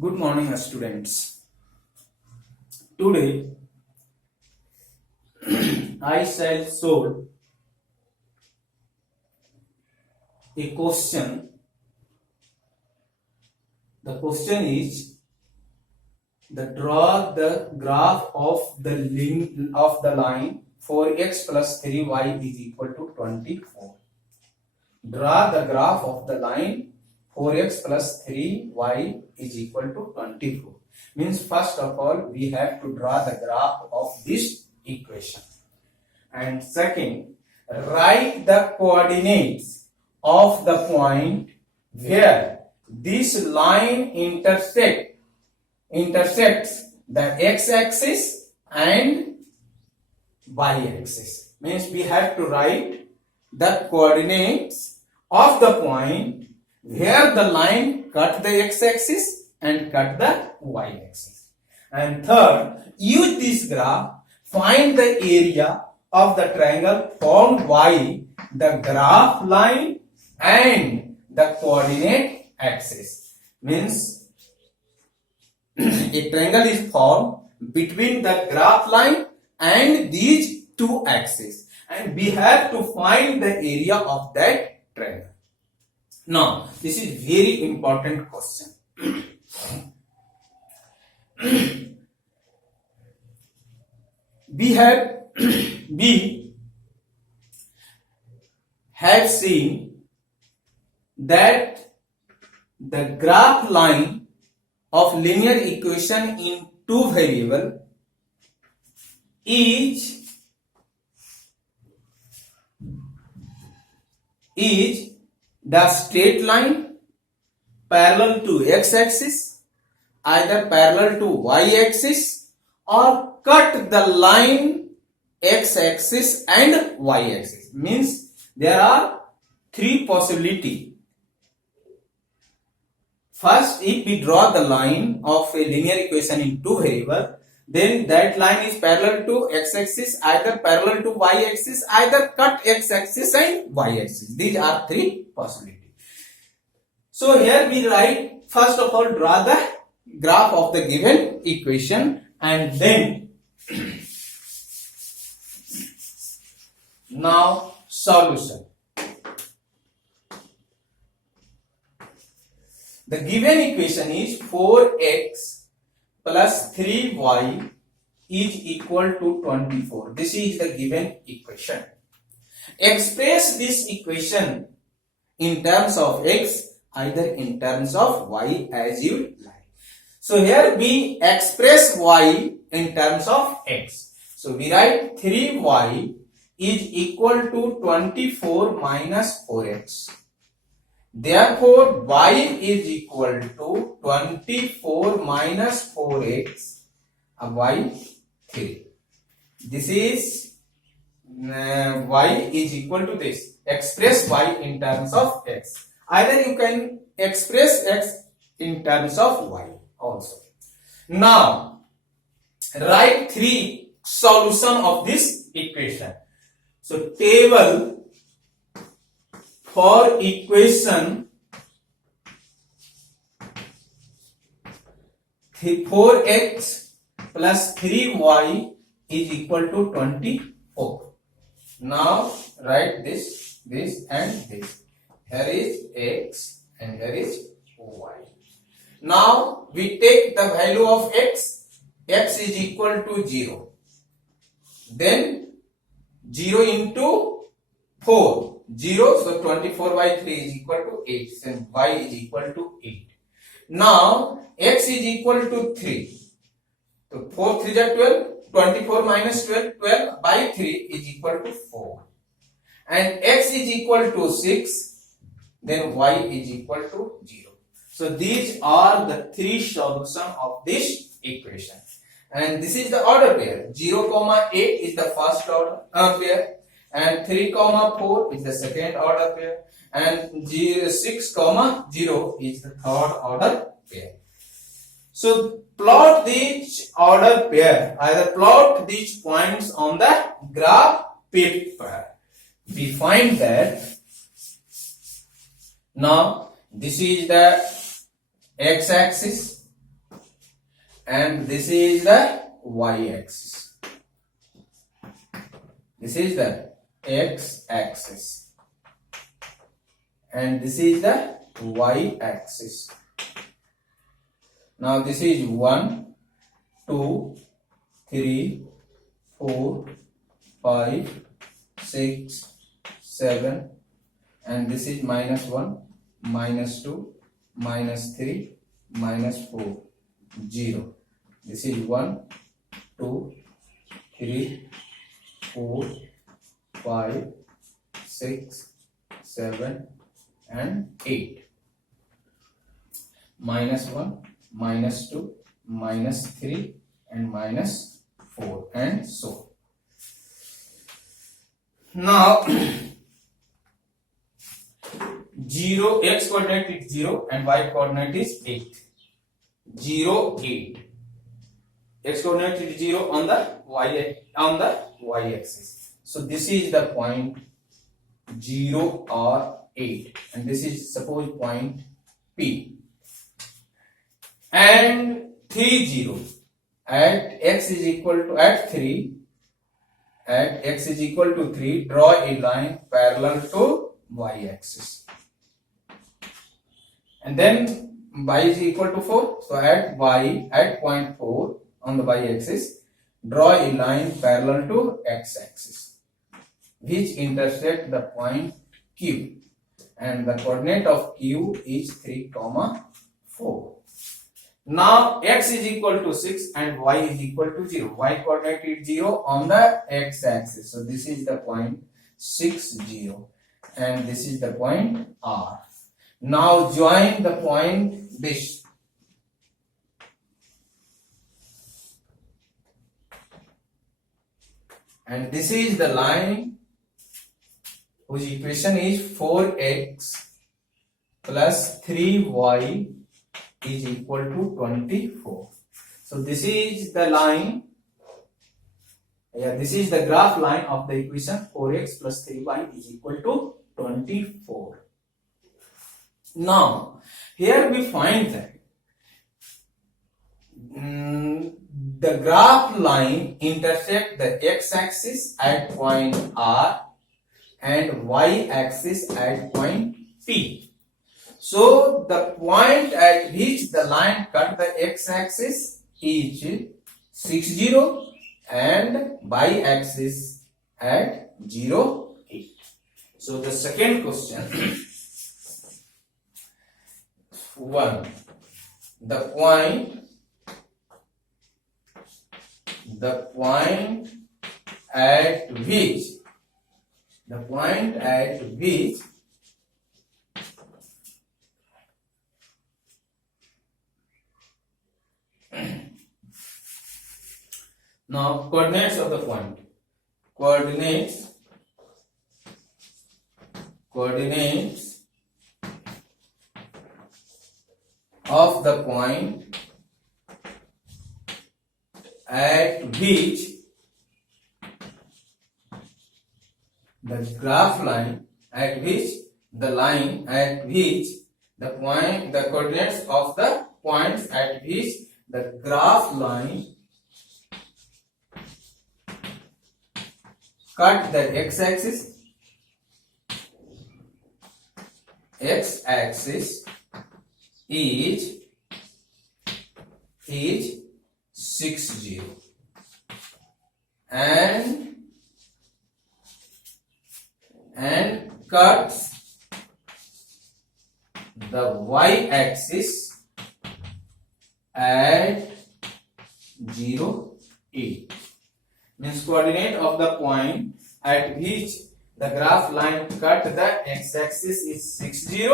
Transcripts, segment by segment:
Good morning, students. Today, I shall solve a question. The question is: draw the graph of the line 4x plus 3y is equal to 24. Draw the graph of the line 4x plus 3y is equal to 24. Means first of all we have to draw the graph of this equation, and second, write the coordinates of the point where this line intersects the x-axis and y-axis. Means we have to write the coordinates of the point where the line cut the x-axis and cut the y-axis. And third, use this graph, find the area of the triangle formed by the graph line and the coordinate axis. Means a triangle is formed between the graph line and these two axes, and we have to find the area of that triangle. Now, this is very important question. we have seen that the graph line of linear equation in two variable is the straight line parallel to x-axis, either parallel to y-axis, or cut the line x-axis and y-axis. Means there are three possibilities. First, if we draw the line of a linear equation in two variable, then that line is parallel to x-axis, either parallel to y-axis, either cut x-axis and y-axis. These are three possibilities. So here we write, first of all, draw the graph of the given equation, and then now solution. The given equation is 4x plus 3y is equal to 24. This is the given equation. Express this equation in terms of x, either in terms of y, as you like. So here we express y in terms of x. So we write 3y is equal to 24 minus 4x. Therefore, y is equal to 24 minus 4x by 3. This is y is equal to this. Express y in terms of x. Either you can express x in terms of y also. Now, write three solution of this equation. So, table for equation 4x plus 3y is equal to 24. Now write this and this. Here is x and here is y. Now we take the value of x. X is equal to 0. Then 0 into 4. 0, so 24 by 3 is equal to 8, and y is equal to 8. Now, x is equal to 3. So, 4 3 is 12, 24 minus 12, 12 by 3 is equal to 4. And x is equal to 6, then y is equal to 0. So, these are the three solutions of this equation. And this is the order pair. 0, 8 is the first order pair. And 3, 4 is the second order pair, and 6, 0 is the third order pair. So plot these order pair, either plot these points on the graph paper. We find that now this is the x-axis and this is the y-axis. This is the x-axis, and this is the y-axis. Now this is 1, 2, 3, 4, 5, 6, 7, and this is minus 1, minus 2, minus 3, minus 4, 0. This is 1, 2, 3, 4, 5, 6, 7, and 8. Minus 1, minus 2, minus 3, and minus 4, and so. Now 0, x coordinate is 0 and y coordinate is 8. 0, 8. X coordinate is 0 on the y axis. So this is the point 0 or 8, and this is suppose point P. And 3, 0 at x is equal to at x is equal to 3, draw a line parallel to y axis, and then y is equal to 4. So at point 4 on the y axis, draw a line parallel to x axis which intersect the point Q, and the coordinate of Q is 3, 4. Now x is equal to 6 and y is equal to 0. Y coordinate is 0 on the x axis. So this is the point 6, 0, and this is the point R. Now join the point this. And this is the line whose equation is 4x plus 3y is equal to 24. So this is the line, this is the graph line of the equation 4x plus 3y is equal to 24. Now here we find that the graph line intersect the x-axis at point R and y-axis at point P. So the point at which the line cut the x-axis is 60 and y-axis at 0, 8. So the second question 1. The point at which now coordinates of the point, coordinates of the point at which the graph line at which the line at which the point, the coordinates of the points at which the graph line cut the x-axis is 60 and cuts the y-axis at 0, 8. Means coordinate of the point at which the graph line cut the x-axis is 60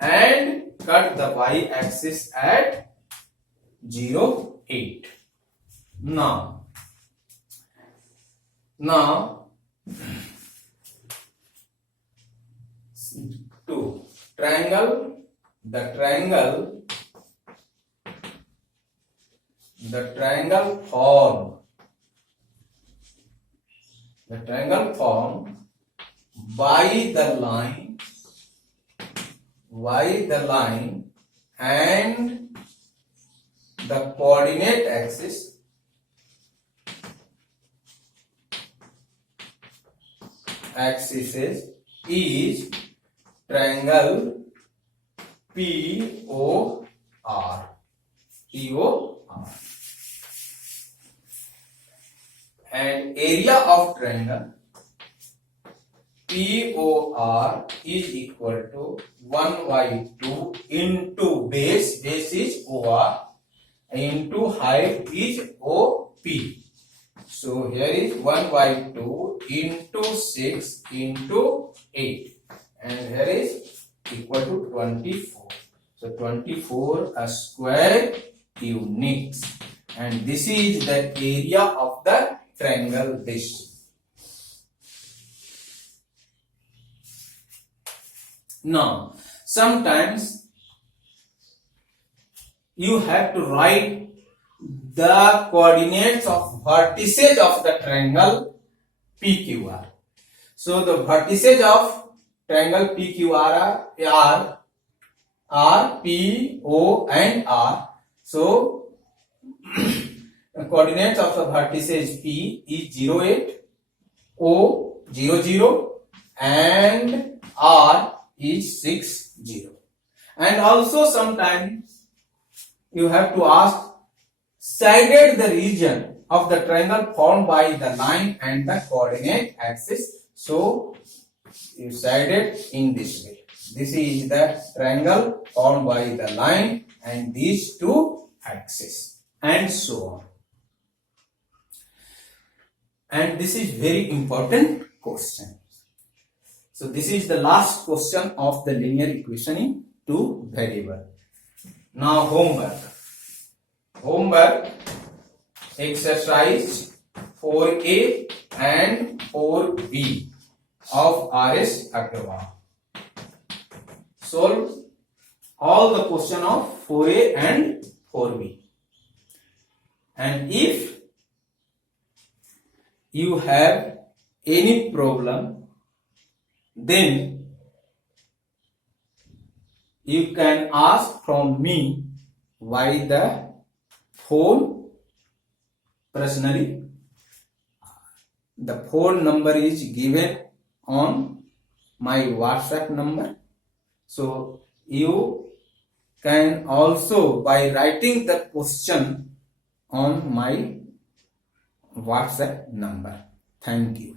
and cut the y-axis at 0, 8. Now 2. Triangle. The triangle formed by the line and the coordinate axis is triangle POR. And area of triangle POR is equal to 1 by 2 into base is OR, into height is OP. So here is 1 by 2 into 6 into 8, and here is equal to 24. So 24 square units, and this is the area of the triangle dish. Now, sometimes you have to write the coordinates of vertices of the triangle PQR. So the vertices of triangle PQR are P, O and R. So the coordinates of the vertices P is 0, 8, O 0, 0 and R is 6, 0. And also sometimes you have to ask, sided the region of the triangle formed by the line and the coordinate axis. So you sided in this way. This is the triangle formed by the line and these two axes, and so on. And this is very important question. So this is the last question of the linear equation in two variable. Now homework exercise 4A and 4B of RS Agrawal. Solve all the question of 4A and 4B. And if you have any problem, then you can ask from me by the phone personally. The phone number is given on my WhatsApp number. So you can also by writing the question on my WhatsApp number. Thank you.